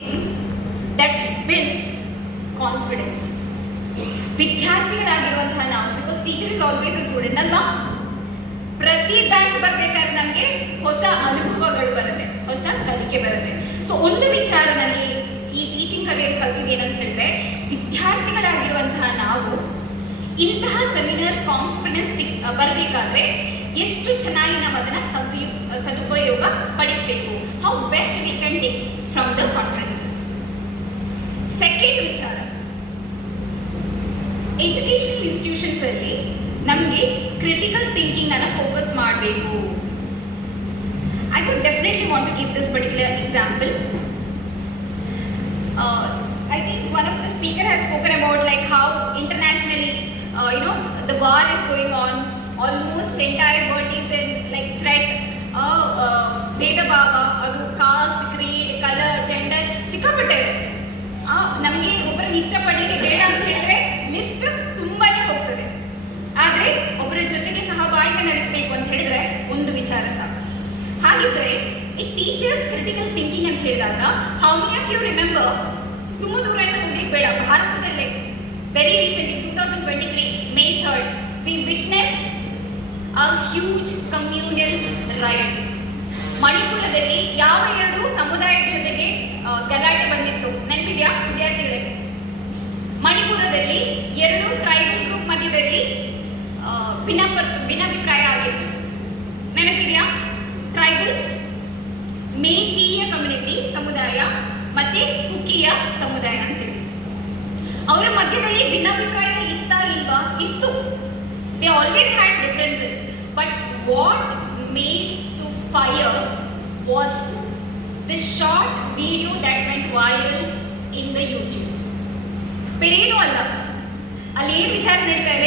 That builds confidence. ವಿದ್ಯಾರ್ಥಿಗಳಾಗಿರುವಂತಹ ನಾವು, because teacher is always a student ಅಲ್ವಾ, ಪ್ರತಿ ಬ್ಯಾಚ್ ಬರ್ಬೇಕಾದ್ರೆ ನಮಗೆ ಹೊಸ ಅನುಭವಗಳು ಬರುತ್ತೆ, ಹೊಸ ಕಲಿಕೆ ಬರುತ್ತೆ. ಸೊ ಒಂದು ವಿಚಾರ ನನಗೆ ಈ ಟೀಚಿಂಗ್ ಕಲಿಯಲ್ಲಿ ಕಲ್ತಿದ್ದೇನಂತ ಹೇಳಿದ್ರೆ, ವಿದ್ಯಾರ್ಥಿಗಳಾಗಿರುವಂತಹ ನಾವು ಇಂತಹ ಸೆಮಿನಾರ್ಸ್ ಕಾನ್ಫಿಡೆನ್ಸ್ ಬರಬೇಕಾದ್ರೆ ಎಷ್ಟು ಚೆನ್ನಾಗಿ ನಾವು ಅದನ್ನು ಸದುಪಯೋಗ ಪಡಿಸಬೇಕು, how best we can take from the conferences. Second ವಿಚಾರ, ಎಜುಕೇಷನ್ ಇನ್ಸ್ಟಿಟ್ಯೂಷನ್ಸ್ ಅಲ್ಲಿ ನಮಗೆ ಕ್ರಿಟಿಕಲ್ ಥಿಂಕಿಂಗ್ ಅನ್ನು ಫೋಕಸ್ ಮಾಡಬೇಕು. I would definitely want to give this particular example. I think one of the speaker has spoken about like how internationally the war is going on, almost entire world is in like threat. ಭೇದ ಭಾವ, ಅದು cost, Creed, colour, gender ಸಿಕ್ಕಾಪಟ್ಟೆ ಇದೆ. ನಮಗೆ ಒಬ್ಬರನ್ನ ಇಷ್ಟಪಡಲಿಕ್ಕೆ ಬೇಡ ಅಂತ ಹೇಳಿದ್ರೆ ಲಿಸ್ಟ್ ತುಂಬಾನೇ ಹೋಗ್ತದೆ. ಆದರೆ ಒಬ್ಬರ ಜೊತೆಗೆ ಸಹಬಾಳ್ವೆ ನಡೆಸಬೇಕು ಅಂತ ಹೇಳಿದ್ರೆ ಒಂದು ವಿಚಾರ ಸಾಕು. ಹಾಗಿದ್ರೆ ಈ ಟೀಚರ್ಸ್ ಕ್ರಿಟಿಕಲ್ ಥಿಂಕಿಂಗ್ ಅಂತ ಹೇಳಿದಾಗ, how many of you remember, ತುಂಬ ದೂರ ಇಂದ ಹೋಗ್ಲಿಕ್ಕೆ ಬೇಡ, ಭಾರತದಲ್ಲೇ very recent in 2023 May 3rd we witnessed a huge communal riot. ಮಣಿಪುರದಲ್ಲಿ ಯಾವ ಎರಡು ಸಮುದಾಯದ ಜೊತೆಗೆ ಗಲಾಟೆ ಬಂದಿತ್ತು ನೆನಪಿದೆಯಾ ವಿದ್ಯಾರ್ಥಿಗಳಿಗೆ? ಮಣಿಪುರದಲ್ಲಿ ಎರಡು ಟ್ರೈಬಲ್ ಗ್ರೂಪ್ ಮಧ್ಯದಲ್ಲಿ ಭಿನ್ನಾಭಿಪ್ರಾಯ ಆಗಿತ್ತು, ನೆನಪಿದೆಯಾ? ಟ್ರೈಬಲ್ಸ್, ಮೇತಿಯ ಕಮ್ಯುನಿಟಿ ಸಮುದಾಯ ಮತ್ತೆ ಕುಕಿಯ ಸಮುದಾಯ ಅಂತೇಳಿ ಅವರ ಮಧ್ಯದಲ್ಲಿ ಭಿನ್ನಾಭಿಪ್ರಾಯ ಇತ್ತಾ ಇಲ್ವಾ? ಇತ್ತು. They always had differences, but what made to fire was the short video that went viral in the YouTube. ಬೇರೇನೂ ಅಲ್ಲ, ಅಲ್ಲಿ ಏನು ವಿಚಾರ ನಡೀತಾ ಇದೆ,